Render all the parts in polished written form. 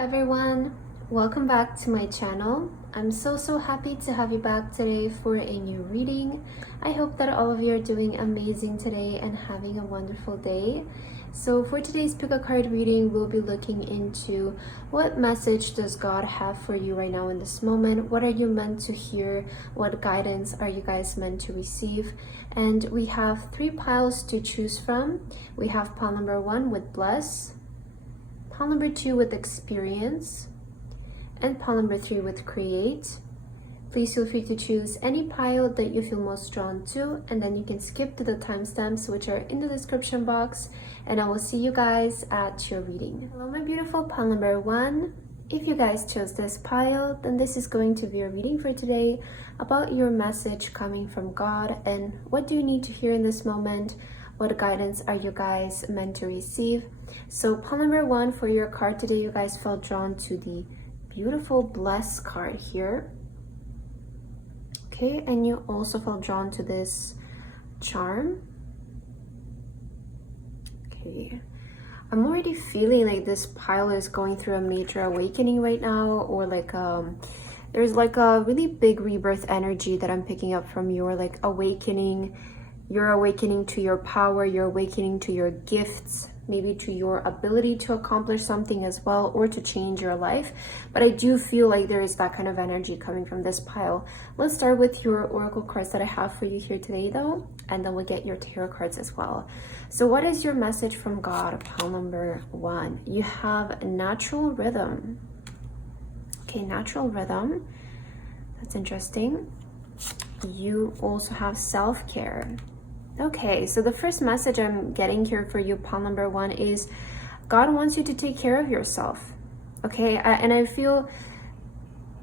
everyone, welcome back to my channel. I'm so happy to have you back today for a new reading. I hope that all of you are doing amazing today and having a wonderful day. So for today's pick a card reading, we'll be looking into what message does God have for you right now in this moment. What are you meant to hear? What guidance are you guys meant to receive? And we have 3 piles to choose from. We have pile number 1 with bless, pile number 2 with experience, and pile number 3 with create. Please feel free to choose any pile that you feel most drawn to, and then you can skip to the timestamps which are in the description box, and I will see you guys at your reading. Hello my beautiful pile number 1. If you guys chose this pile, then this is going to be a reading for today about your message coming from God and what do you need to hear in this moment. What guidance are you guys meant to receive? So pile number 1 for your card today, you guys felt drawn to the beautiful bless card here. Okay, and you also felt drawn to this charm. Okay, I'm already feeling like this pile is going through a major awakening right now, or like there's like a really big rebirth energy that I'm picking up from your like awakening. You're awakening to your power, you're awakening to your gifts, maybe to your ability to accomplish something as well, or to change your life. But I do feel like there is that kind of energy coming from this pile. Let's start with your oracle cards that I have for you here today though, and then we'll get your tarot cards as well. So what is your message from God, pile number 1? You have natural rhythm. Okay, natural rhythm. That's interesting. You also have self-care. Okay, so the first message I'm getting here for you, pile number 1, is God wants you to take care of yourself. Okay, and I feel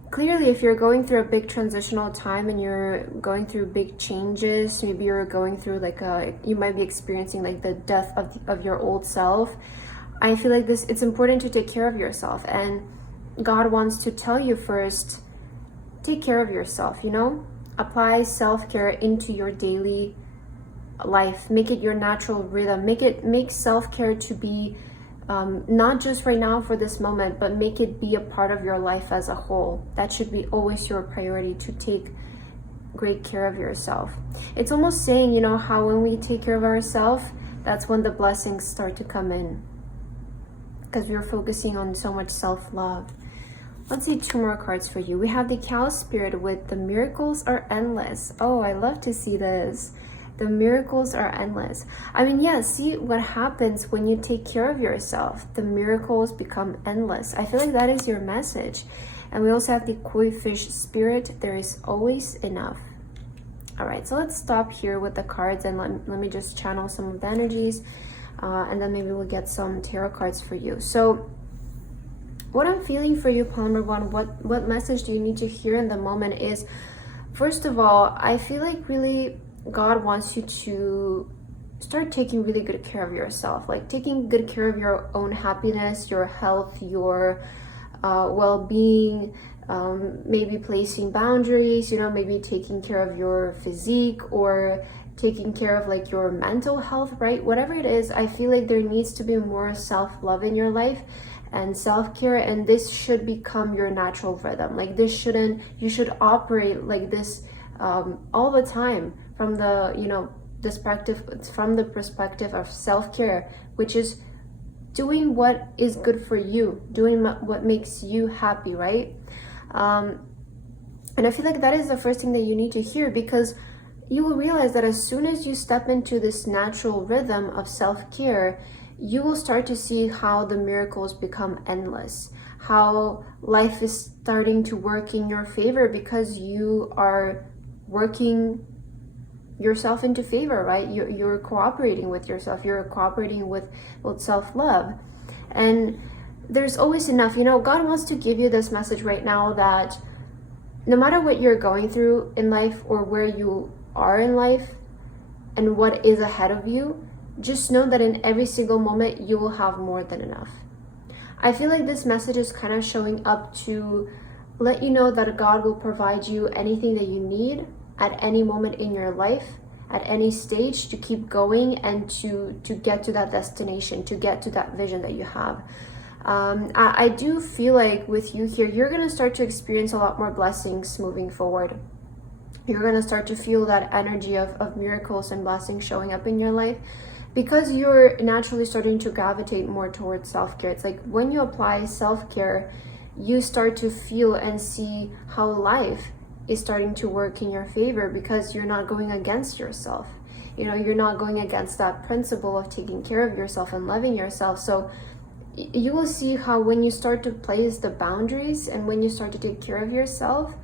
clearly if you're going through a big transitional time and you're going through big changes, maybe you're going through like you might be experiencing like the death of your old self. I feel like it's important to take care of yourself, and God wants to tell you first, take care of yourself, you know? Apply self-care into your daily life. Make it your natural rhythm. Make self-care to be not just right now for this moment, but make it be a part of your life as a whole. That should be always your priority, to take great care of yourself. It's almost saying, you know, how when we take care of ourselves, that's when the blessings start to come in, because we're focusing on so much self-love. Let's see 2 more cards for you. We have the cow spirit with the miracles are endless. Oh, I love to see this. The miracles are endless. I mean, yeah, see what happens when you take care of yourself. The miracles become endless. I feel like that is your message. And we also have the koi fish spirit. There is always enough. All right, so let's stop here with the cards and let me just channel some of the energies. And then maybe we'll get some tarot cards for you. So what I'm feeling for you, pile number 1, what message do you need to hear in the moment is, first of all, I feel like really God wants you to start taking really good care of yourself, like taking good care of your own happiness, your health, your well-being, maybe placing boundaries, you know, maybe taking care of your physique or taking care of like your mental health, right? Whatever it is, I feel like there needs to be more self-love in your life and self-care, and this should become your natural rhythm. Like this shouldn't, you should operate like this all the time from the, you know, from the perspective of self-care, which is doing what is good for you, doing what makes you happy, right? And I feel like that is the first thing that you need to hear, because you will realize that as soon as you step into this natural rhythm of self-care, you will start to see how the miracles become endless, how life is starting to work in your favor because you are working yourself into favor, right? You're cooperating with yourself, you're cooperating with self-love, and there's always enough. You know, God wants to give you this message right now that no matter what you're going through in life or where you are in life and what is ahead of you, just know that in every single moment you will have more than enough. I feel like this message is kind of showing up to let you know that God will provide you anything that you need at any moment in your life, at any stage, to keep going and to get to that destination, to get to that vision that you have. I do feel like with you here, you're going to start to experience a lot more blessings moving forward. You're going to start to feel that energy of miracles and blessings showing up in your life, because you're naturally starting to gravitate more towards self-care. It's like when you apply self-care, you start to feel and see how life is starting to work in your favor, because you're not going against yourself. You know, you're not going against that principle of taking care of yourself and loving yourself. So you will see how when you start to place the boundaries and when you start to take care of yourself,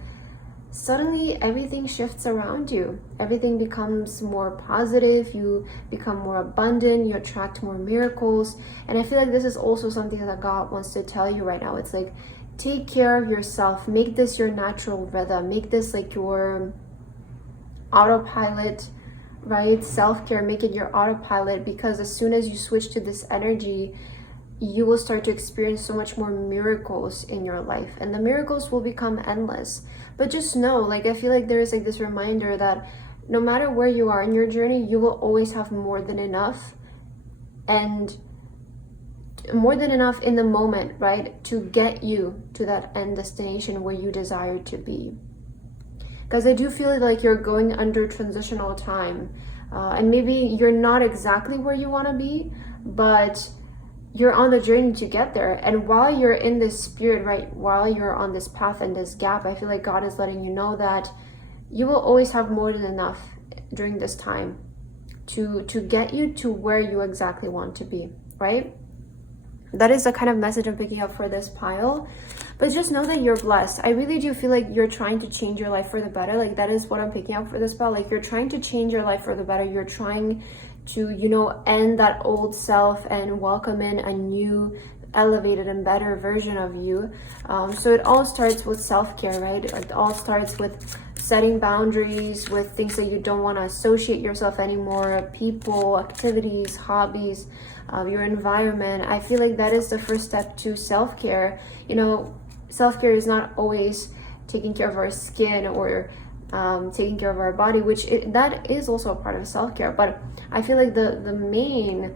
suddenly everything shifts around you. Everything becomes more positive, you become more abundant, you attract more miracles. And I feel like this is also something that God wants to tell you right now. It's like, take care of yourself, make this your natural rhythm, make this like your autopilot, right? Self-care, make it your autopilot, because as soon as you switch to this energy, you will start to experience so much more miracles in your life, and the miracles will become endless. But just know, like, I feel like there is like this reminder that no matter where you are in your journey, you will always have more than enough, and more than enough in the moment, right, to get you to that end destination where you desire to be. Because I do feel like you're going under transitional time, and maybe you're not exactly where you want to be, but you're on the journey to get there. And while you're in this spirit, right, while you're on this path and this gap, I feel like God is letting you know that you will always have more than enough during this time to get you to where you exactly want to be, right? That is the kind of message I'm picking up for this pile. But just know that you're blessed. I really do feel like you're trying to change your life for the better. Like, that is what I'm picking up for this pile. Like, you're trying to change your life for the better. You're trying to, you know, end that old self and welcome in a new, elevated and better version of you. So it all starts with self-care, right? It all starts with setting boundaries with things that you don't want to associate yourself anymore, people, activities, hobbies, your environment. I feel like that is the first step to self-care. You know, self-care is not always taking care of our skin or taking care of our body, which that is also a part of self-care. But I feel like the main,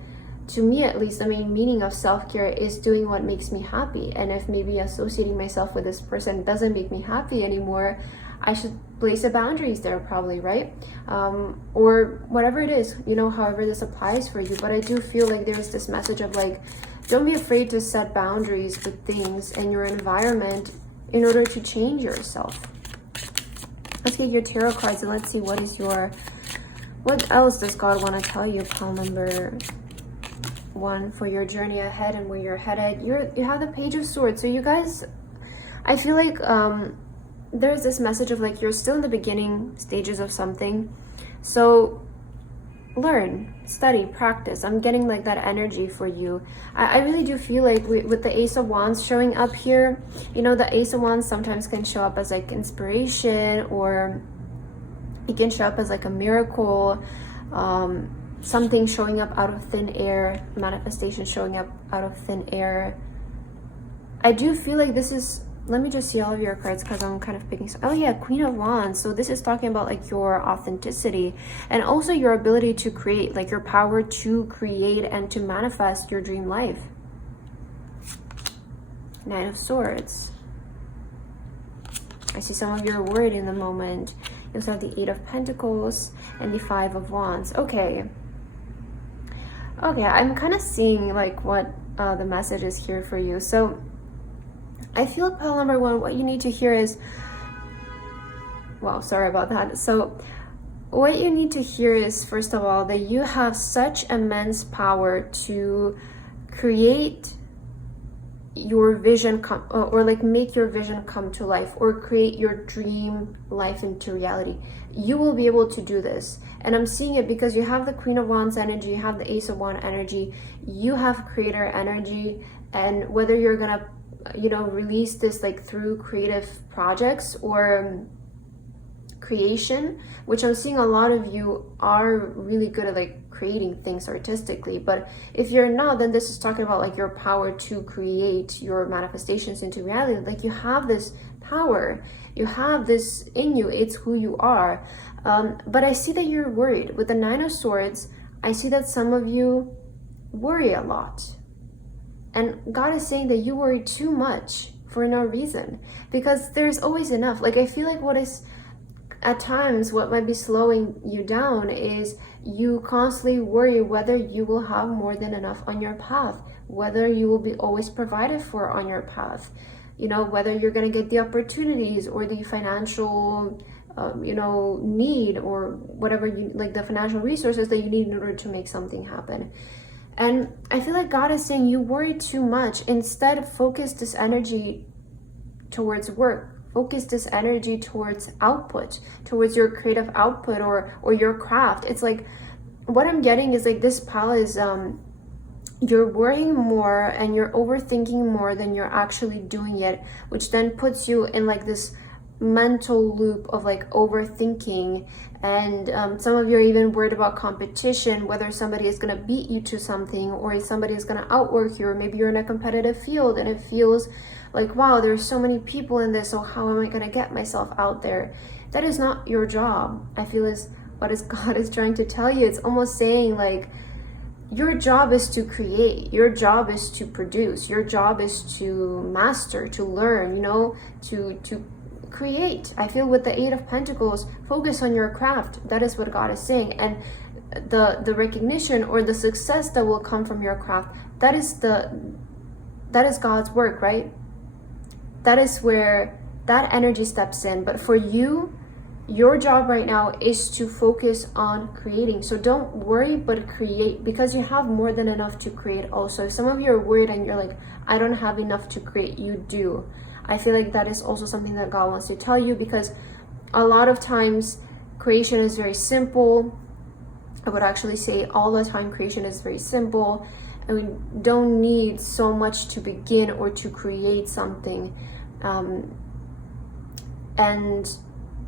to me at least, the main meaning of self-care is doing what makes me happy. And if maybe associating myself with this person doesn't make me happy anymore, I should place the boundaries there, probably, right? Or whatever it is, you know, however this applies for you. But I do feel like there's this message of like, don't be afraid to set boundaries with things and your environment in order to change yourself. Let's get your tarot cards and let's see what else does God want to tell you, pile number 1, for your journey ahead and where you're headed. You have the Page of Swords. So you guys, I feel like there's this message of like, you're still in the beginning stages of something. So learn, study, practice. I'm getting like that energy for you. I really do feel like with the Ace of Wands showing up here, you know, the Ace of Wands sometimes can show up as like inspiration, or it can show up as like a miracle, something showing up out of thin air, manifestation showing up out of thin air. I do feel like this is, let me just see all of your cards because I'm kind of picking. Oh yeah, Queen of Wands. So this is talking about like your authenticity and also your ability to create, like your power to create and to manifest your dream life. Nine of Swords. I see some of you are worried in the moment. You also have the Eight of Pentacles and the Five of Wands. Okay, I'm kind of seeing like what the message is here for you. So I feel pile number 1, what you need to hear is, wow, sorry about that. So what you need to hear is, first of all, that you have such immense power to create your vision or like make your vision come to life, or create your dream life into reality. You will be able to do this. And I'm seeing it because you have the Queen of Wands energy, you have the Ace of Wands energy, you have creator energy. And whether you're gonna, you know, release this like through creative projects or creation, which I'm seeing a lot of you are really good at like creating things artistically. But if you're not, then this is talking about like your power to create your manifestations into reality. Like you have this power, you have this in you, it's who you are. But I see that you're worried. With the Nine of Swords, I see that some of you worry a lot. And God is saying that you worry too much for no reason, because there's always enough. Like, I feel like what is at times what might be slowing you down is you constantly worry whether you will have more than enough on your path, whether you will be always provided for on your path, you know, whether you're going to get the opportunities or the financial you know, need, or whatever you like, the financial resources that you need in order to make something happen. And I feel like God is saying you worry too much. Instead, focus this energy towards work. Focus this energy towards output, towards your creative output or your craft. It's like, what I'm getting is like, this pile is you're worrying more and you're overthinking more than you're actually doing it, which then puts you in like this mental loop of like overthinking. And some of you are even worried about competition, whether somebody is going to beat you to something, or somebody is going to outwork you, or maybe you're in a competitive field and it feels like, wow, there's so many people in this, so how am I going to get myself out there? That is not your job. I feel is what is God is trying to tell you. It's almost saying like, your job is to create, your job is to produce, your job is to master, to learn, you know, to create. I feel with the Eight of Pentacles, focus on your craft. That is what God is saying. And the recognition or the success that will come from your craft, that is God's work, right? That is where that energy steps in. But for you, your job right now is to focus on creating. So don't worry, but create, because you have more than enough to create also. If some of you are worried and you're like, I don't have enough to create, you do. I feel like that is also something that God wants to tell you, because a lot of times creation is very simple. I would actually say all the time creation is very simple, and we don't need so much to begin or to create something. And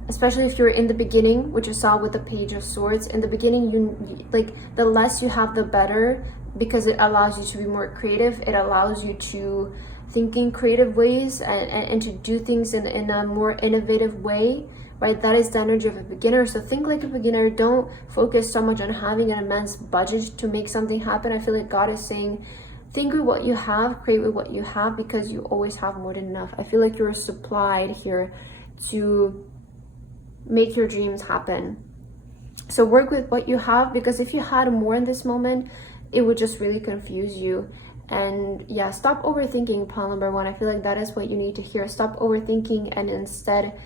especially if you're in the beginning, which you saw with the Page of Swords, in the beginning, you like, the less you have, the better, because it allows you to be more creative. It allows you to think in creative ways and to do things in a more innovative way, right? That is the energy of a beginner. So think like a beginner. Don't focus so much on having an immense budget to make something happen. I feel like God is saying, think with what you have, create with what you have, because you always have more than enough. I feel like you're supplied here to make your dreams happen. So work with what you have, because if you had more in this moment, it would just really confuse you. And yeah, stop overthinking, pile number one. I feel like that is what you need to hear. Stop overthinking and instead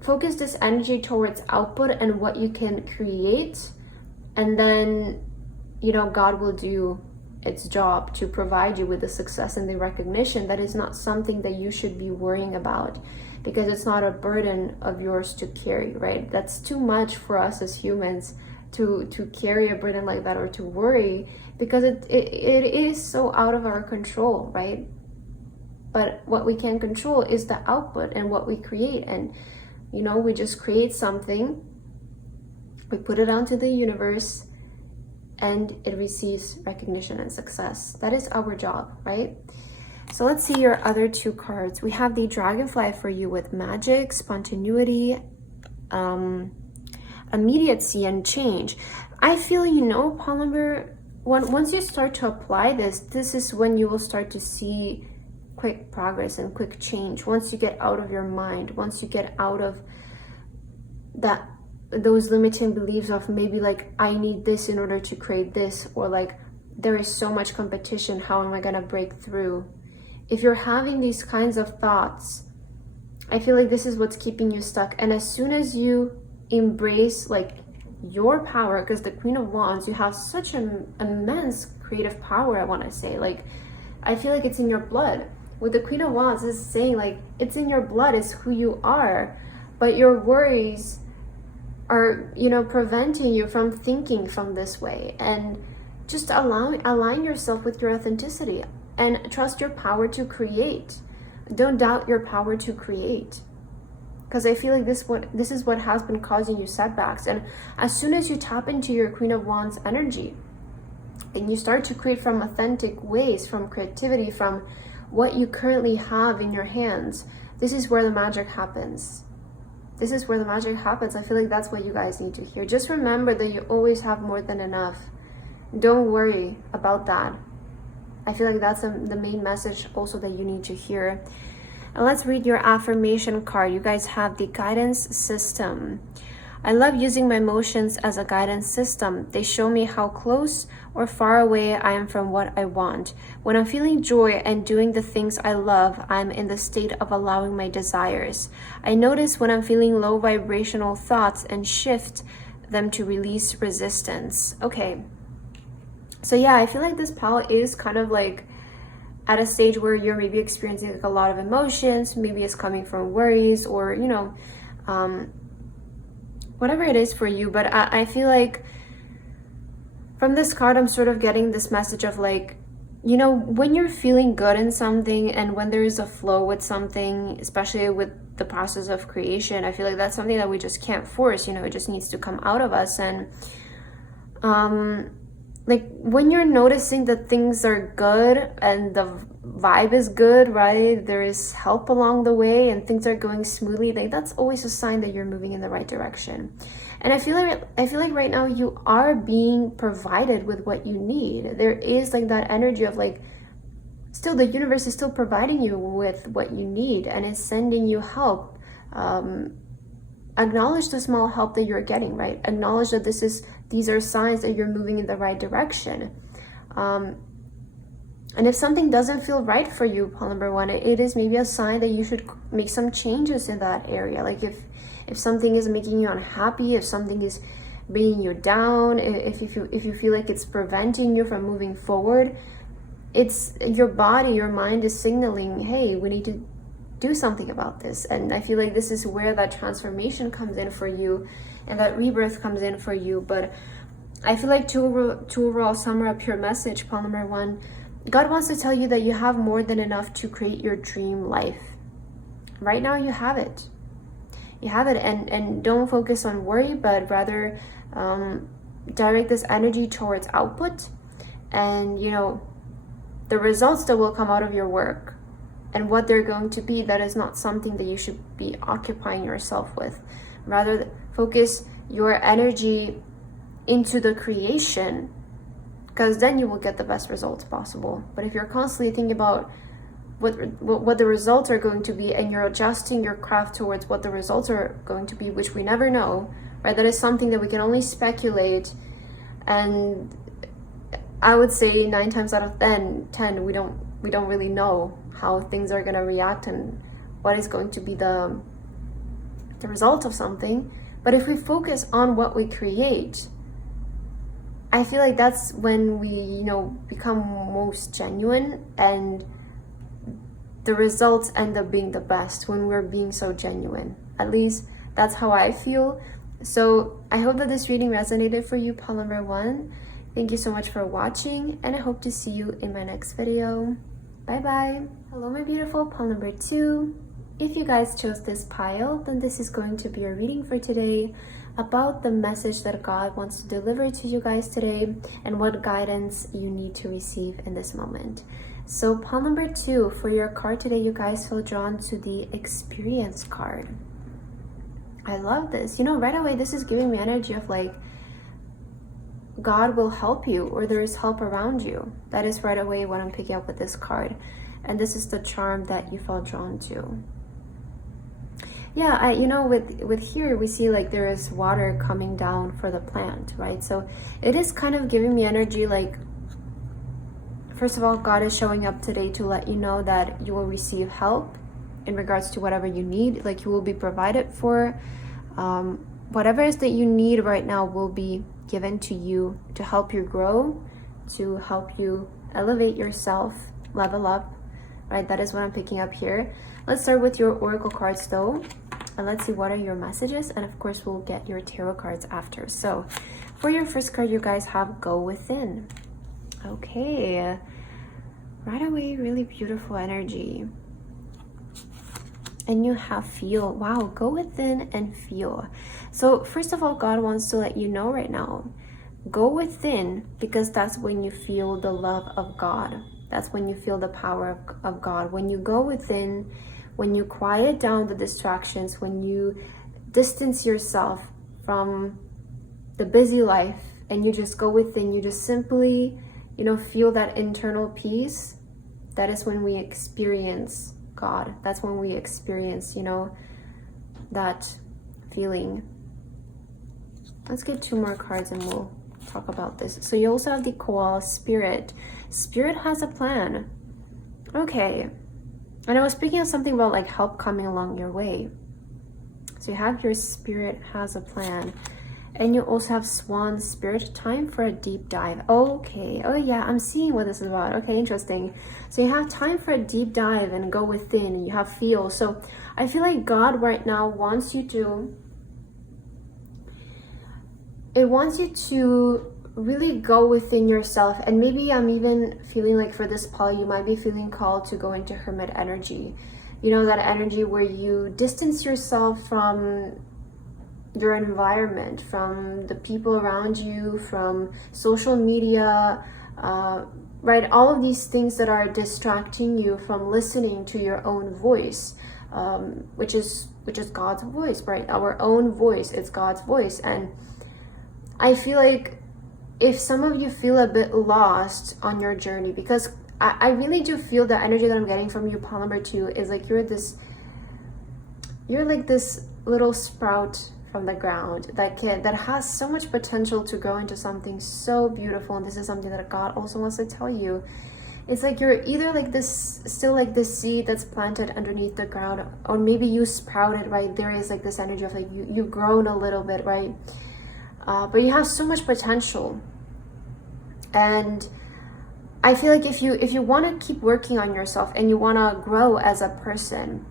focus this energy towards output and what you can create. And then, you know, God will do its job to provide you with the success and the recognition. That is not something that you should be worrying about, because it's not a burden of yours to carry, right? That's too much for us as humans to carry a burden like that, or to worry, because it is so out of our control, right? But what we can control is the output and what we create. And you know, we just create something, we put it out to the universe, and it receives recognition and success. That is our job, right? So let's see your other two cards. We have the Dragonfly for you with magic, spontaneity, immediacy, and change. I feel, you know, pile number one, once you start to apply this is when you will start to see quick progress and quick change. Once you get out of your mind, once you get out of those limiting beliefs of maybe like, I need this in order to create this, or like, there is so much competition, how am I gonna break through? If you're having these kinds of thoughts, I feel like this is what's keeping you stuck. And as soon as you embrace like your power, because the Queen of Wands, you have such an immense creative power, I want to say, like, I feel like it's in your blood. With the Queen of Wands, is saying like, it's in your blood, it's who you are, but your worries are, you know, preventing you from thinking from this way. And just align yourself with your authenticity and trust your power to create. Don't doubt your power to create, because I feel like this is what has been causing you setbacks. And as soon as you tap into your Queen of Wands energy and you start to create from authentic ways, from creativity, from what you currently have in your hands, this is where the magic happens. This is where the magic happens. I feel like that's what you guys need to hear. Just remember that you always have more than enough. Don't worry about that. I feel like that's the main message also that you need to hear. And let's read your affirmation card. You guys have the guidance system. I love using my emotions as a guidance system. They show me how close or far away I am from what I want. When I'm feeling joy and doing the things I love, I'm in the state of allowing my desires. I notice when I'm feeling low vibrational thoughts and shift them to release resistance. Okay. So yeah, I feel like this pal is kind of like at a stage where you're maybe experiencing like a lot of emotions. Maybe it's coming from worries or, you know, whatever it is for you. But I feel like from this card, I'm sort of getting this message of like, you know, when you're feeling good in something and when there is a flow with something, especially with the process of creation, I feel like that's something that we just can't force, you know, it just needs to come out of us. And like when you're noticing that things are good and the vibe is good, right? There is help along the way and things are going smoothly, like that's always a sign that you're moving in the right direction. And I feel like right now you are being provided with what you need. There is like that energy of like, still the universe is still providing you with what you need and is sending you help. Acknowledge the small help that you're getting, right? Acknowledge that these are signs that you're moving in the right direction. And if something doesn't feel right for you, pile number one, it is maybe a sign that you should make some changes in that area. Like if something is making you unhappy, if something is bringing you down, if you feel like it's preventing you from moving forward, it's your body, your mind is signaling, hey, we need to do something about this. And I feel like this is where that transformation comes in for you and that rebirth comes in for you. But I feel like to overall sum up your message, pile number one, God wants to tell you that you have more than enough to create your dream life. Right now you have it. You have it, and don't focus on worry, but rather direct this energy towards output and, you know, the results that will come out of your work and what they're going to be. That is not something that you should be occupying yourself with. Rather, focus your energy into the creation, because then you will get the best results possible. But if you're constantly thinking about what the results are going to be and you're adjusting your craft towards what the results are going to be, which we never know, right? That is something that we can only speculate. And I would say 9 times out of 10, we don't really know how things are going to react and what is going to be the result of something. But if we focus on what we create, I feel like that's when we, you know, become most genuine, and the results end up being the best when we're being so genuine. At least that's how I feel. So I hope that this reading resonated for you, pile number one. Thank you so much for watching, and I hope to see you in my next video. Bye bye. Hello, my beautiful pile number two. If you guys chose this pile, then this is going to be a reading for today about the message that God wants to deliver to you guys today and what guidance you need to receive in this moment. So pile number two, for your card today, you guys feel drawn to the experience card. I love this. You know, right away, this is giving me energy of like, God will help you, or there is help around you. That is right away what I'm picking up with this card. And this is the charm that you felt drawn to. Yeah, you know, with here, we see like there is water coming down for the plant, right? So it is kind of giving me energy like, first of all, God is showing up today to let you know that you will receive help in regards to whatever you need. Like you will be provided for. Whatever it is that you need right now will be given to you to help you grow, to help you elevate yourself, level up, right? That is what I'm picking up here. Let's start with your oracle cards though, and let's see what are your messages, and of course we'll get your tarot cards after. So for your first card, you guys have Go Within. Okay, right away, really beautiful energy. And you have Feel. Wow, go within and feel. So first of all, God wants to let you know right now, go within, because that's when you feel the love of God. That's when you feel the power of God. When you go within, when you quiet down the distractions, when you distance yourself from the busy life and you just go within, you just simply, you know, feel that internal peace, that is when we experience God. That's when we experience, you know, that feeling. Let's get 2 more cards and we'll talk about this. So you also have the koala spirit. Spirit has a plan. Okay. And I was speaking of something about like help coming along your way. So you have your spirit has a plan. And you also have swan spirit, time for a deep dive. Okay. Oh yeah, I'm seeing what this is about. Okay, interesting. So you have time for a deep dive and go within, and you have feel. So I feel like God right now wants you to, it wants you to really go within yourself. And maybe I'm even feeling like for this Paul, you might be feeling called to go into hermit energy. You know, that energy where you distance yourself from your environment, from the people around you, from social media, right? All of these things that are distracting you from listening to your own voice, which is God's voice, right? Our own voice, it's God's voice. And I feel like if some of you feel a bit lost on your journey, because I really do feel the energy that I'm getting from you, Paul number 2, is like you're like this little sprout from the ground that has so much potential to grow into something so beautiful. And this is something that God also wants to tell you. It's like you're either like this, still like this seed that's planted underneath the ground, or maybe you sprouted, right? There is like this energy of like you've grown a little bit, right? But you have so much potential. And I feel like if you want to keep working on yourself and you want to grow as a person,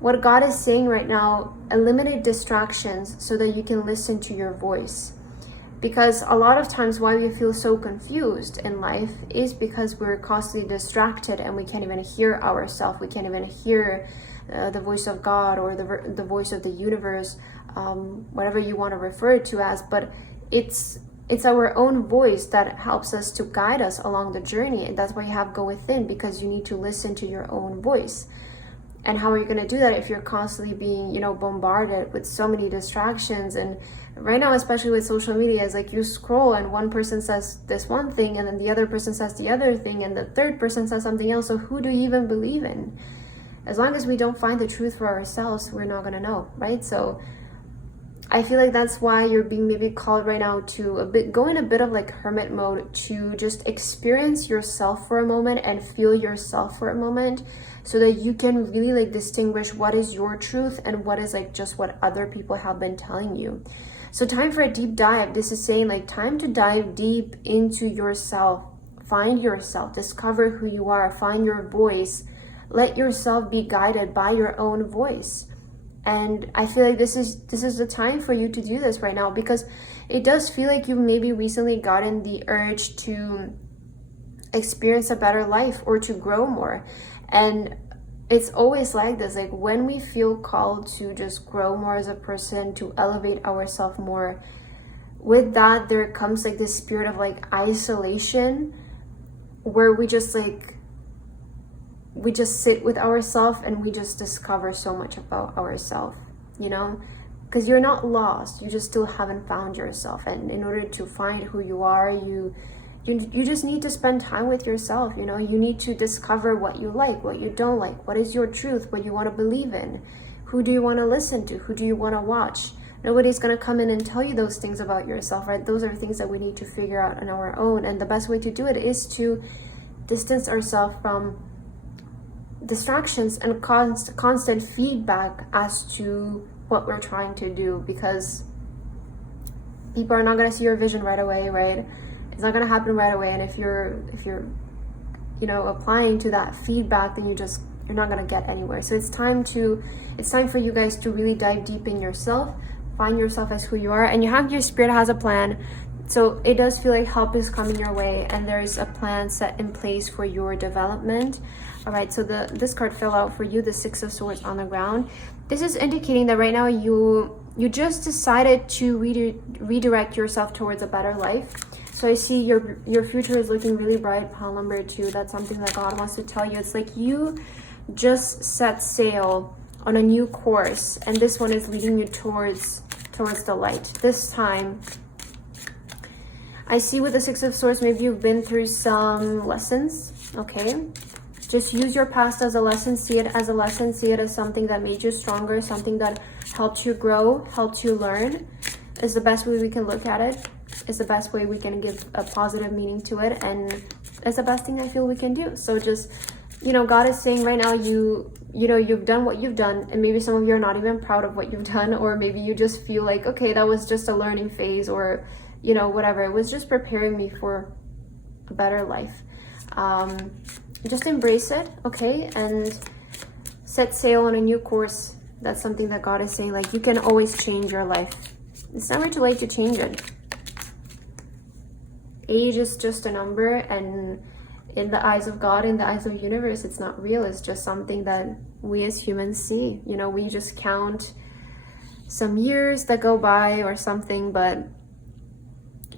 what God is saying right now, eliminate distractions so that you can listen to your voice. Because a lot of times why we feel so confused in life is because we're constantly distracted and we can't even hear ourselves. We can't even hear the voice of God or the voice of the universe, whatever you want to refer it to as. But it's our own voice that helps us to guide us along the journey. And that's why you have go within, because you need to listen to your own voice. And how are you going to do that if you're constantly being, you know, bombarded with so many distractions? And right now, especially with social media, it's like you scroll and one person says this one thing and then the other person says the other thing and the third person says something else. So who do you even believe in? As long as we don't find the truth for ourselves, we're not going to know, right? So I feel like that's why you're being maybe called right now to go in a bit of like hermit mode, to just experience yourself for a moment and feel yourself for a moment, so that you can really like distinguish what is your truth and what is like just what other people have been telling you. So time for a deep dive. This is saying like time to dive deep into yourself, find yourself, discover who you are, find your voice, let yourself be guided by your own voice. And I feel like this is the time for you to do this right now, because it does feel like you've maybe recently gotten the urge to experience a better life or to grow more. And it's always like this, like when we feel called to just grow more as a person, to elevate ourselves more, with that there comes like this spirit of like isolation, where we just sit with ourselves and we just discover so much about ourselves, you know, because you're not lost, you just still haven't found yourself. And in order to find who you are, you just need to spend time with yourself. You know, you need to discover what you like, what you don't like, what is your truth, what you want to believe in, who do you want to listen to, who do you want to watch. Nobody's going to come in and tell you those things about yourself, right? Those are things that we need to figure out on our own. And the best way to do it is to distance ourselves from distractions and constant feedback as to what we're trying to do, because people are not going to see your vision right away, right? It's not going to happen right away. And if you're you know, applying to that feedback, then you're not going to get anywhere. So it's time for you guys to really dive deep in yourself, find yourself as who you are. And you have your spirit has a plan. So it does feel like help is coming your way, and there's a plan set in place for your development. All right, so this card fell out for you, the Six of Swords on the ground. This is indicating that right now you just decided to redirect yourself towards a better life. So I see your future is looking really bright, pile number 2. That's something that God wants to tell you. It's like you just set sail on a new course, and this one is leading you towards the light. This time, I see with the Six of Swords, maybe you've been through some lessons, okay? Just use your past as a lesson, see it as a lesson, see it as something that made you stronger, something that helped you grow, helped you learn, is the best way we can look at it. It's the best way we can give a positive meaning to it, and it's the best thing I feel we can do. So just, you know, God is saying right now, you know, you've done what you've done, and maybe some of you are not even proud of what you've done, or maybe you just feel like, okay, that was just a learning phase, or, you know, whatever. It was just preparing me for a better life. Just embrace it, okay, and set sail on a new course. That's something that God is saying, like, you can always change your life. It's never too late to change it. Age is just a number, and in the eyes of God, in the eyes of the universe, it's not real. It's just something that we as humans see. You know, we just count some years that go by or something, but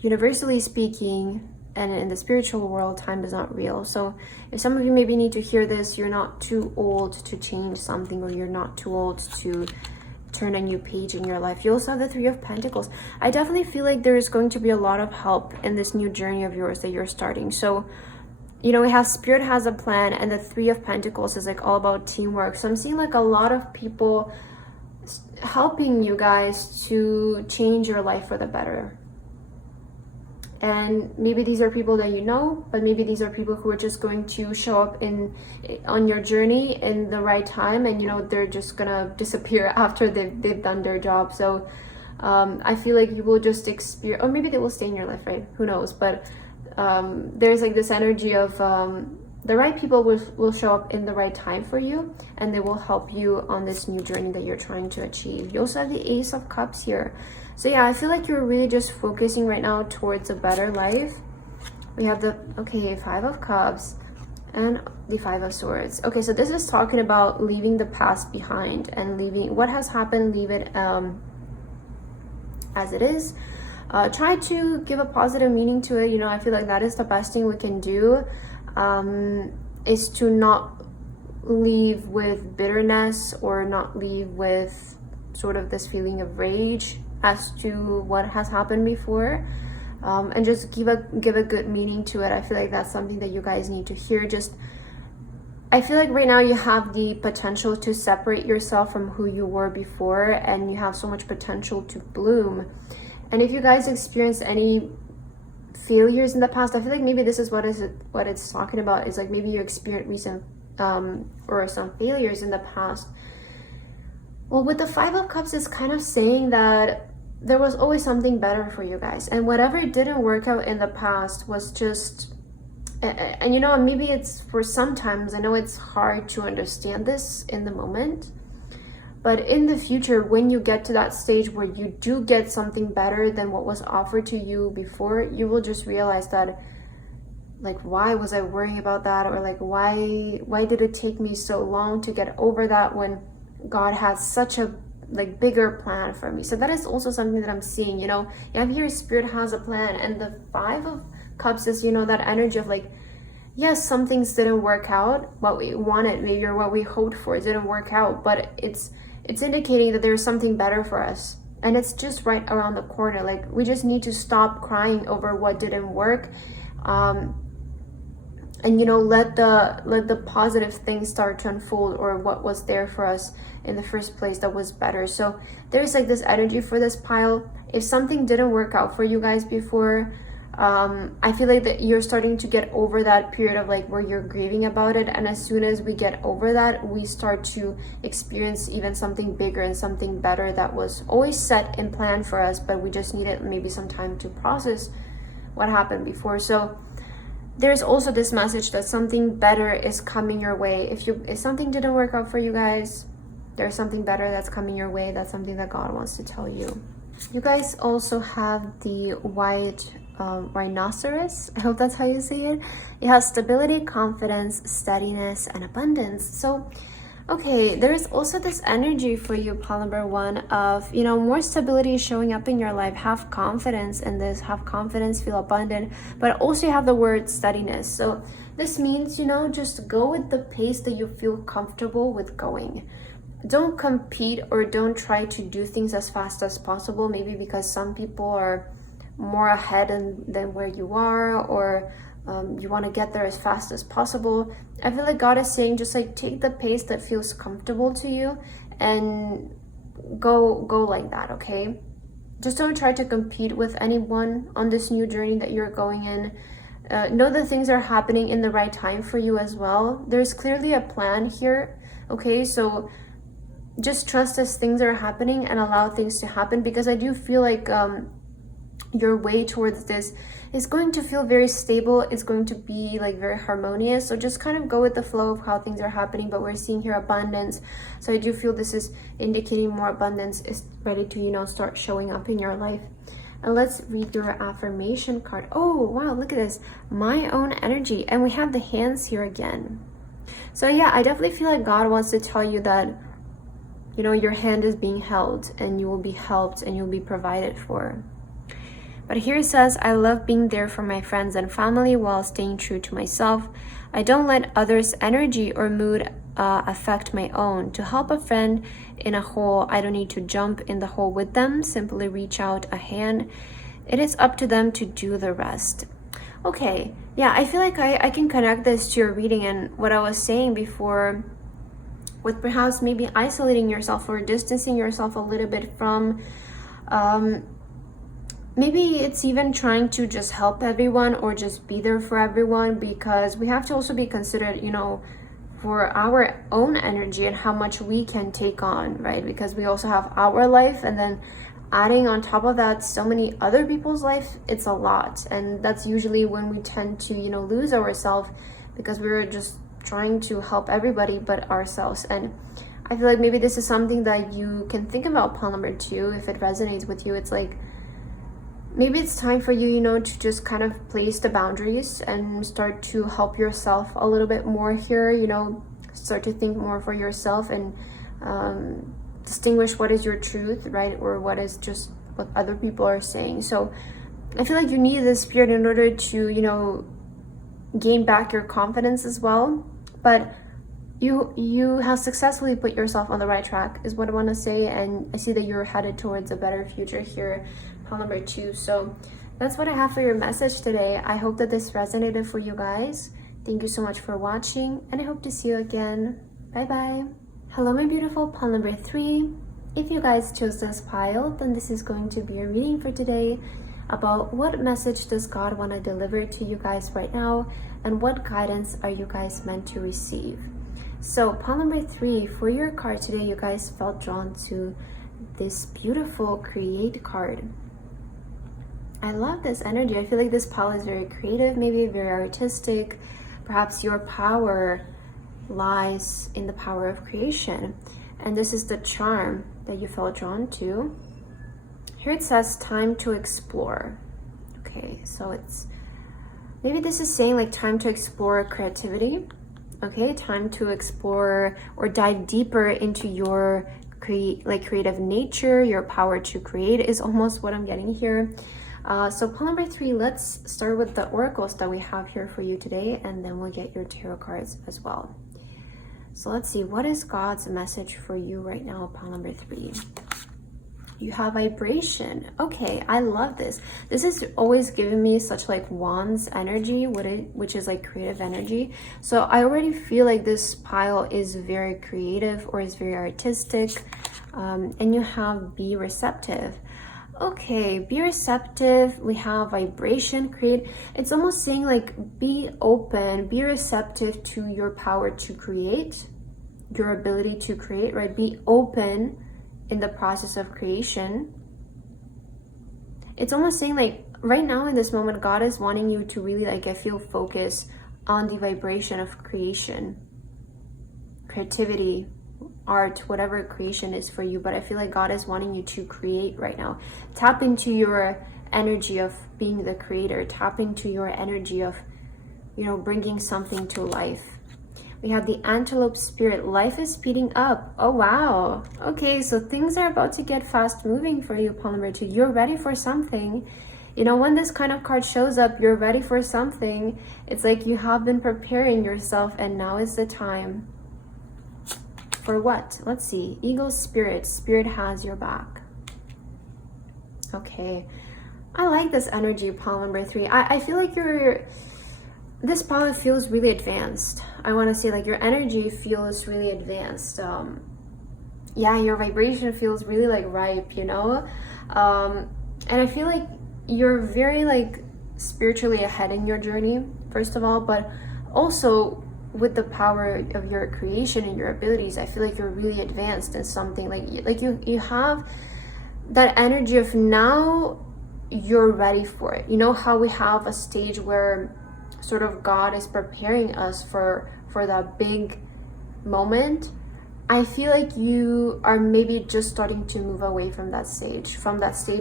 universally speaking, and in the spiritual world, time is not real. So if some of you maybe need to hear this, you're not too old to change something, or you're not too old to turn a new page in your life. You also have the Three of Pentacles. I definitely feel like there is going to be a lot of help in this new journey of yours that you're starting. So, you know, we have Spirit has a plan, and the Three of Pentacles is like all about teamwork. So I'm seeing like a lot of people helping you guys to change your life for the better. And maybe these are people that you know, but maybe these are people who are just going to show up on your journey in the right time, and you know, they're just gonna disappear after they've done their job. So I feel like you will just experience, or maybe they will stay in your life, right? Who knows? But there's like this energy of the right people will show up in the right time for you, and they will help you on this new journey that you're trying to achieve. You also have the Ace of Cups here. So yeah, I feel like you're really just focusing right now towards a better life. We have the, okay, Five of Cups and the Five of Swords. Okay, so this is talking about leaving the past behind and leaving what has happened, leave it as it is. Try to give a positive meaning to it. You know, I feel like that is the best thing we can do, is to not leave with bitterness, or not leave with sort of this feeling of rage as to what has happened before, and just give a good meaning to it. I feel like that's something that you guys need to hear. Just, I feel like right now you have the potential to separate yourself from who you were before, and you have so much potential to bloom. And if you guys experience any failures in the past, I feel like maybe this is what it's talking about, is like maybe you experienced recent or some failures in the past. Well, with the Five of Cups, it's kind of saying that there was always something better for you guys, and whatever didn't work out in the past was just, and you know, maybe it's, for sometimes, I know it's hard to understand this in the moment, but in the future, when you get to that stage where you do get something better than what was offered to you before, you will just realize that, like, why was I worrying about that? Or like, why did it take me so long to get over that when God has such a like bigger plan for me? So that is also something that I'm seeing. You know, you have here Spirit has a plan, and the Five of Cups is, you know, that energy of like, yes, some things didn't work out what we wanted, maybe, or what we hoped for, it didn't work out, but it's indicating that there's something better for us, and it's just right around the corner. Like, we just need to stop crying over what didn't work, and you know, let the positive things start to unfold, or what was there for us in the first place that was better. So there's like this energy for this pile. If something didn't work out for you guys before, I feel like that you're starting to get over that period of like where you're grieving about it, and as soon as we get over that, we start to experience even something bigger and something better that was always set and planned for us, but we just needed maybe some time to process what happened before. So there's also this message that something better is coming your way. If something didn't work out for you guys, there's something better that's coming your way. That's something that God wants to tell you. You guys also have the white rhinoceros. I hope that's how you say it. It has stability, confidence, steadiness, and abundance. So, okay, there's also this energy for you, pile number one, of, you know, more stability showing up in your life. Have confidence in this. Have confidence, feel abundant, but also you have the word steadiness. So this means, you know, just go with the pace that you feel comfortable with going. Don't compete, or don't try to do things as fast as possible, maybe because some people are more ahead than where you are, or you want to get there as fast as possible. I feel like God is saying just like take the pace that feels comfortable to you and go like that, okay? Just don't try to compete with anyone on this new journey that you're going in. Know that things are happening in the right time for you as well. There's clearly a plan here, okay? So just trust as things are happening and allow things to happen, because I do feel like your way towards this is going to feel very stable. It's going to be like very harmonious. So just kind of go with the flow of how things are happening. But we're seeing here abundance. So I do feel this is indicating more abundance is ready to, you know, start showing up in your life. And let's read your affirmation card. Oh, wow, look at this. My own energy. And we have the hands here again. So yeah, I definitely feel like God wants to tell you that, you know, your hand is being held and you will be helped and you'll be provided for. But here it says, I love being there for my friends and family while staying true to myself. I don't let others' energy or mood affect my own. To help a friend in a hole, I don't need to jump in the hole with them. Simply reach out a hand. It is up to them to do the rest. Okay, yeah, I feel like I can connect this to your reading and what I was saying before, with perhaps maybe isolating yourself or distancing yourself a little bit from maybe it's even trying to just help everyone or just be there for everyone, because we have to also be considerate, you know, for our own energy and how much we can take on, right? Because we also have our life, and then adding on top of that so many other people's life, it's a lot. And that's usually when we tend to, you know, lose ourselves, because we're just trying to help everybody but ourselves. And I feel like maybe this is something that you can think about pile number 2 if it resonates with you. It's like maybe it's time for you, you know, to just kind of place the boundaries and start to help yourself a little bit more here, you know, start to think more for yourself and distinguish what is your truth, right? Or what is just what other people are saying. So I feel like you need this spirit in order to, you know, gain back your confidence as well. But you have successfully put yourself on the right track is what I want to say. And I see that you're headed towards a better future here, pile number 2. So that's what I have for your message today. I hope that this resonated for you guys. Thank you so much for watching, and I hope to see you again. Bye bye. Hello, my beautiful pile number 3. If you guys chose this pile, then this is going to be a reading for today about what message does God want to deliver to you guys right now, and what guidance are you guys meant to receive. So pile number 3, for your card today, you guys felt drawn to this beautiful create card. I love this energy. I feel like this pile is very creative, maybe very artistic. Perhaps your power lies in the power of creation. And this is the charm that you felt drawn to. Here it says time to explore. Okay, so it's, maybe this is saying like time to explore creativity. Okay, time to explore or dive deeper into your creative nature. Your power to create is almost what I'm getting here. So pile number 3, let's start with the oracles that we have here for you today, and then we'll get your tarot cards as well. So let's see, what is God's message for you right now, pile number 3? You have vibration. Okay, I love this. This is always giving me such like wands energy, which is like creative energy. So I already feel like this pile is very creative or is very artistic. And you have be receptive. Okay, be receptive. We have vibration, create. It's almost saying like be open, be receptive to your power to create, your ability to create, right? Be open in the process of creation. It's almost saying like right now in this moment, God is wanting you to really like, I feel, focus on the vibration of creation, creativity, art, whatever creation is for you. But I feel like God is wanting you to create right now. Tap into your energy of being the creator. Tap into your energy of, you know, bringing something to life. We have the antelope spirit. Life is speeding up. Oh, wow. Okay, so things are about to get fast moving for you, pile number 2. You're ready for something. You know, when this kind of card shows up, you're ready for something. It's like you have been preparing yourself, and now is the time. For what? Let's see. Eagle spirit. Spirit has your back. Okay. I like this energy, pile number 3. I feel like this pile feels really advanced. I want to say like your energy feels really advanced. Yeah, your vibration feels really like ripe, you know? And I feel like you're very like spiritually ahead in your journey, first of all, but also with the power of your creation and your abilities, I feel like you're really advanced in something. Like you have that energy of now you're ready for it. You know how we have a stage where sort of God is preparing us for that big moment? I feel like you are maybe just starting to move away from that stage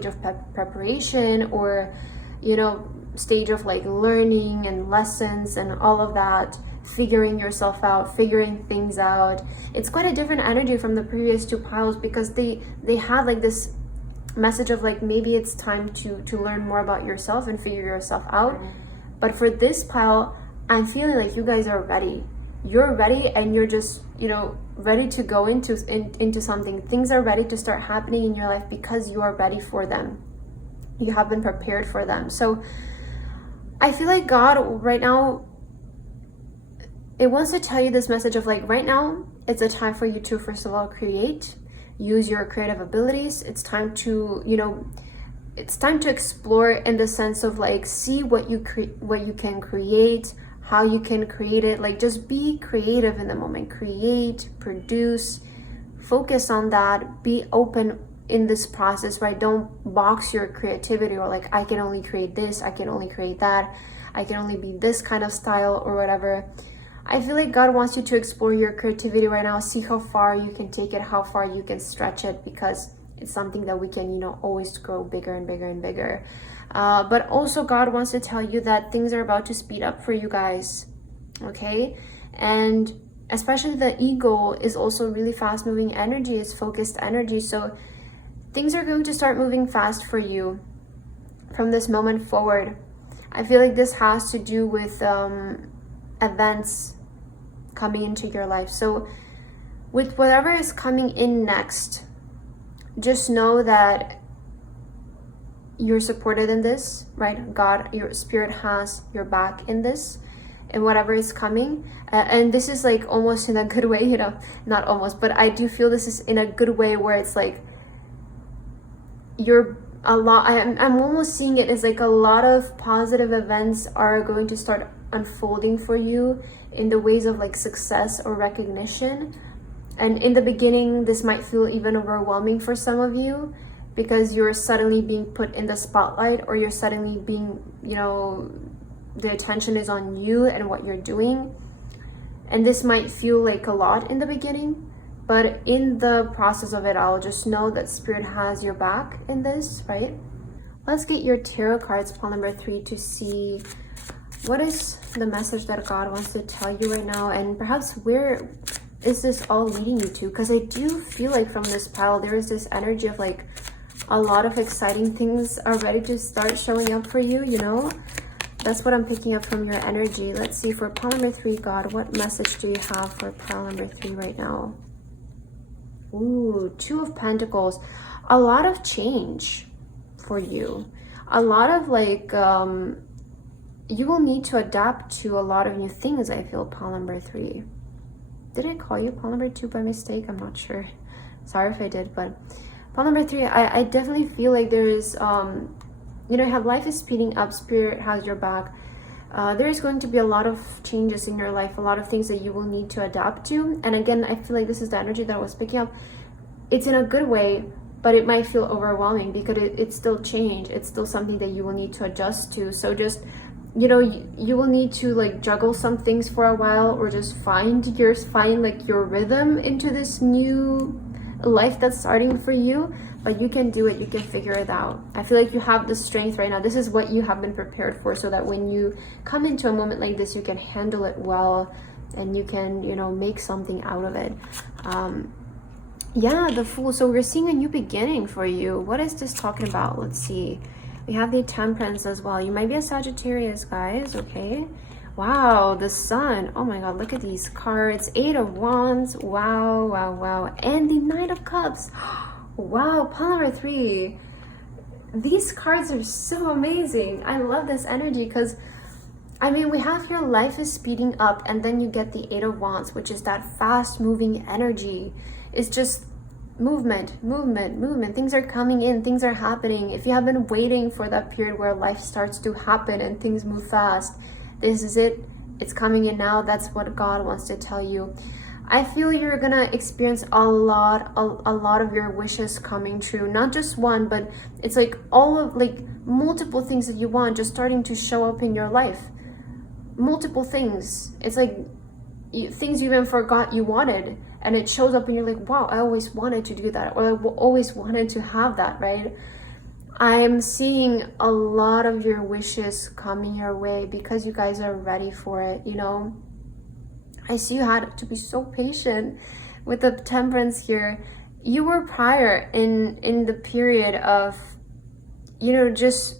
of preparation, or, you know, stage of like learning and lessons and all of that, figuring yourself out, figuring things out. It's quite a different energy from the previous 2 piles, because they had like this message of like maybe it's time to learn more about yourself and figure yourself out. But for this pile, I'm feeling like you guys are ready. You're ready, and you're just, you know, ready to go into something. Things are ready to start happening in your life because you are ready for them. You have been prepared for them. So I feel like God right now, it wants to tell you this message of like, right now it's a time for you to first of all create, use your creative abilities. It's time to, you know, it's time to explore in the sense of like, see what you can create, how you can create it. Like, just be creative in the moment. Create, produce, focus on that. Be open in this process, right? Don't box your creativity, or like, I can only create this, I can only create that, I can only be this kind of style or whatever. I feel like God wants you to explore your creativity right now. See how far you can take it, how far you can stretch it, because it's something that we can, you know, always grow bigger and bigger and bigger. But also God wants to tell you that things are about to speed up for you guys, okay? And especially the ego is also really fast moving energy, it's focused energy. So things are going to start moving fast for you from this moment forward. I feel like this has to do with events coming into your life. So with whatever is coming in next, just know that you're supported in this, right? God, your spirit has your back in this, and whatever is coming. And this is like almost in a good way, you know, not almost, but I do feel this is in a good way, where it's like I'm almost seeing it as like a lot of positive events are going to start unfolding for you in the ways of like success or recognition. And in the beginning, this might feel even overwhelming for some of you, because you're suddenly being put in the spotlight, or you're suddenly being, you know, the attention is on you and what you're doing. And this might feel like a lot in the beginning, but in the process of it all, just know that Spirit has your back in this, right? Let's get your tarot cards, pile number 3, to see what is the message that God wants to tell you right now, and perhaps where is this all leading you to? Because I do feel like from this pile, there is this energy of like a lot of exciting things are ready to start showing up for you, you know? That's what I'm picking up from your energy. Let's see, for pile number 3, God, what message do you have for pile number 3 right now? Ooh, 2 of Pentacles. A lot of change for you. A lot of like, you will need to adapt to a lot of new things, I feel, pile number 3. Did I call you pile number 2 by mistake? I'm not sure. Sorry if I did, but pile number 3, I definitely feel like there is, you know, have life is speeding up, Spirit has your back. There is going to be a lot of changes in your life, a lot of things that you will need to adapt to. And again, I feel like this is the energy that I was picking up. It's in a good way, but it might feel overwhelming because it's still change. It's still something that you will need to adjust to. So just, you know, you will need to like juggle some things for a while, or just find like your rhythm into this new life that's starting for you. But you can do it, you can figure it out. I feel like you have the strength right now. This is what you have been prepared for, so that when you come into a moment like this, you can handle it well, and you can, you know, make something out of it. Yeah, the Fool. So we're seeing a new beginning for you. What is this talking about? Let's see. We have the Temperance as well. You might be a Sagittarius, guys, okay? Wow, the Sun. Oh my God, look at these cards. 8 of Wands. Wow, wow, wow. And the Knight of Cups. Wow, pile number 3. these cards are so amazing. I love this energy because, I mean, we have here life is speeding up, and then you get the Eight of Wands, which is that fast moving energy. It's just movement, movement, movement. Things are coming in, things are happening. If you have been waiting for that period where life starts to happen and things move fast, this is it. It's coming in now. That's what God wants to tell you. I feel you're gonna experience a lot of your wishes coming true. Not just one, but it's like all of like multiple things that you want just starting to show up in your life. Multiple things. It's like things you even forgot you wanted, and it shows up and you're like, wow, I always wanted to do that, or I always wanted to have that, right? I'm seeing a lot of your wishes coming your way because you guys are ready for it, you know? I see you had to be so patient with the Temperance here. You were prior in the period of, you know, just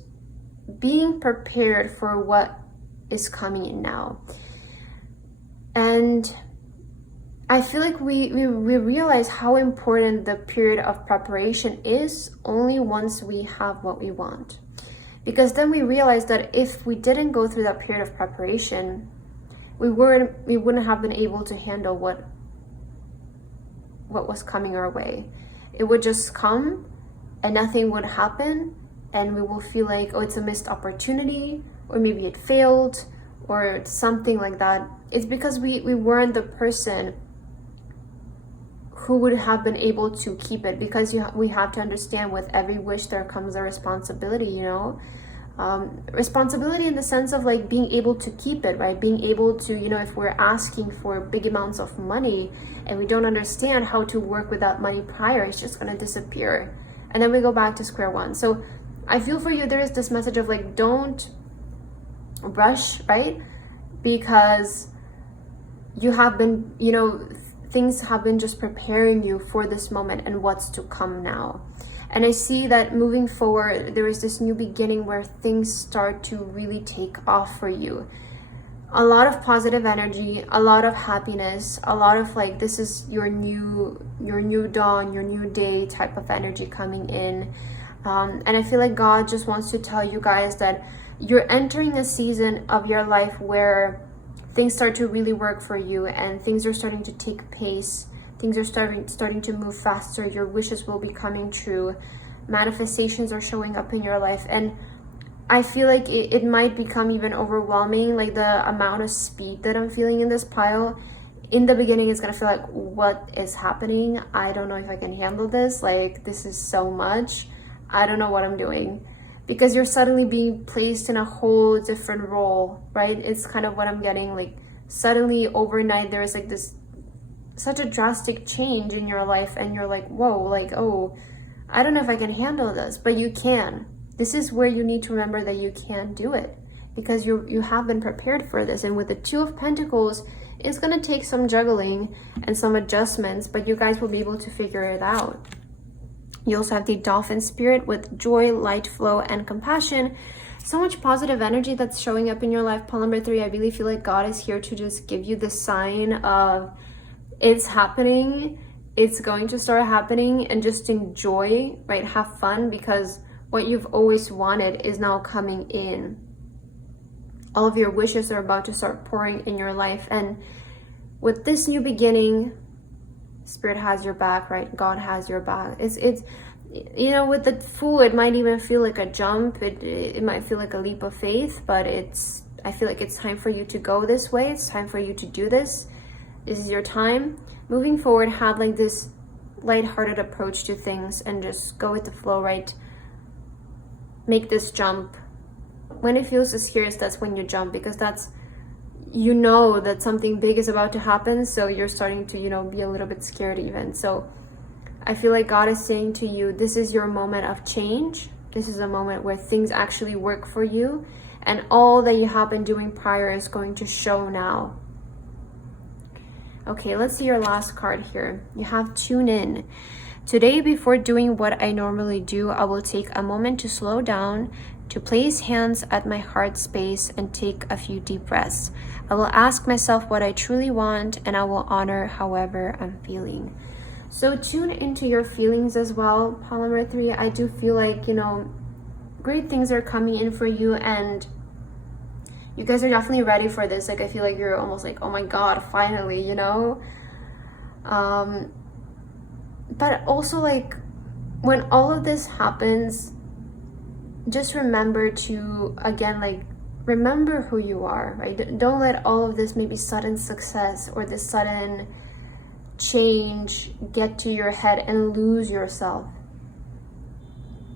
being prepared for what is coming in now. And I feel like we realize how important the period of preparation is only once we have what we want. Because then we realize that if we didn't go through that period of preparation, we wouldn't have been able to handle what was coming our way. It would just come and nothing would happen, and we will feel like, oh, it's a missed opportunity, or maybe it failed, or something like that. It's because we weren't the person who would have been able to keep it, because we have to understand with every wish there comes a responsibility, you know? Responsibility in the sense of like being able to keep it, right? Being able to, you know, if we're asking for big amounts of money and we don't understand how to work with that money prior, it's just going to disappear. And then we go back to square one. So I feel for you, there is this message of like, don't rush, right? Because you have been, you know, things have been just preparing you for this moment and what's to come now. And I see that moving forward, there is this new beginning where things start to really take off for you. A lot of positive energy, a lot of happiness, a lot of like, this is your new dawn, your new day type of energy coming in. And I feel like God just wants to tell you guys that you're entering a season of your life where things start to really work for you, and things are starting to take pace. Things are starting to move faster. Your wishes will be coming true. Manifestations are showing up in your life. And I feel like it might become even overwhelming, like the amount of speed that I'm feeling in this pile. In the beginning, it's going to feel like, what is happening? I don't know if I can handle this. Like, this is so much. I don't know what I'm doing. Because you're suddenly being placed in a whole different role, right? It's kind of what I'm getting. Like, suddenly overnight, there's like this such a drastic change in your life, and you're like, whoa, like, oh, I don't know if I can handle this, but you can. This is where you need to remember that you can do it, because you have been prepared for this. And with the Two of Pentacles, it's going to take some juggling and some adjustments, but you guys will be able to figure it out. You also have the Dolphin Spirit with joy, light flow, and compassion. So much positive energy that's showing up in your life. Pile number 3, I really feel like God is here to just give you the sign of it's happening, it's going to start happening, and just enjoy, right? Have fun, because what you've always wanted is now coming in. All of your wishes are about to start pouring in your life, and with this new beginning, Spirit has your back, right? God has your back. It's you know, with the Fool, it might even feel like a jump. It might feel like a leap of faith, but I feel like it's time for you to go this way. It's time for you to do this. This is your time. Moving forward, have like this lighthearted approach to things and just go with the flow, right? Make this jump. When it feels mysterious, that's when you jump, because that's, you know that something big is about to happen, so you're starting to, you know, be a little bit scared even. So I feel like God is saying to you, this is your moment of change. This is a moment where things actually work for you, and all that you have been doing prior is going to show now. Okay, let's see your last card here. You have Tune In. Today, before doing what I normally do, I will take a moment to slow down, to place hands at my heart space, and take a few deep breaths. I will ask myself what I truly want, and I will honor however I'm feeling. So tune into your feelings as well, pile number 3. I do feel like, you know, great things are coming in for you, and you guys are definitely ready for this. Like, I feel like you're almost like, oh my god, finally, you know. But also, like, when all of this happens, just remember to, again, like, remember who you are, right? Don't let all of this maybe sudden success or this sudden change get to your head and lose yourself.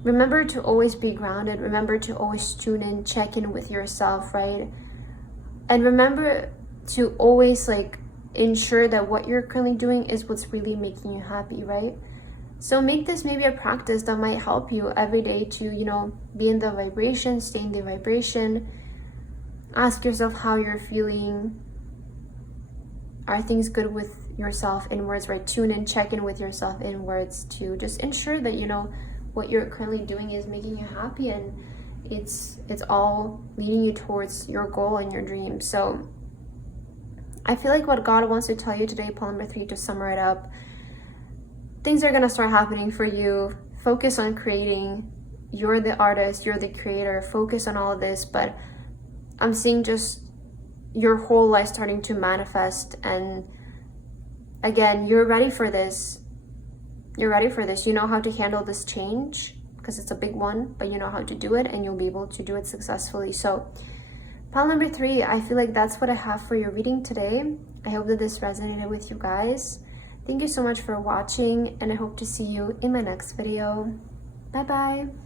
Remember to always be grounded. Remember to always tune in, check in with yourself, right? And remember to always, like, ensure that what you're currently doing is what's really making you happy, right? So make this maybe a practice that might help you every day to, you know, be in the vibration, stay in the vibration. Ask yourself how you're feeling. Are things good with yourself inwards, right? Tune in, check in with yourself inwards to just ensure that, you know, what you're currently doing is making you happy, and it's all leading you towards your goal and your dream. So I feel like what God wants to tell you today, pile number 3, to summer it up, things are going to start happening for you. Focus on creating. You're the artist, you're the creator. Focus on all of this, but I'm seeing just your whole life starting to manifest. And again, you're ready for this. You're ready for this. You know how to handle this change because it's a big one, but you know how to do it, and you'll be able to do it successfully. So pile number 3, I feel like that's what I have for your reading today. I hope that this resonated with you guys. Thank you so much for watching, and I hope to see you in my next video. Bye bye.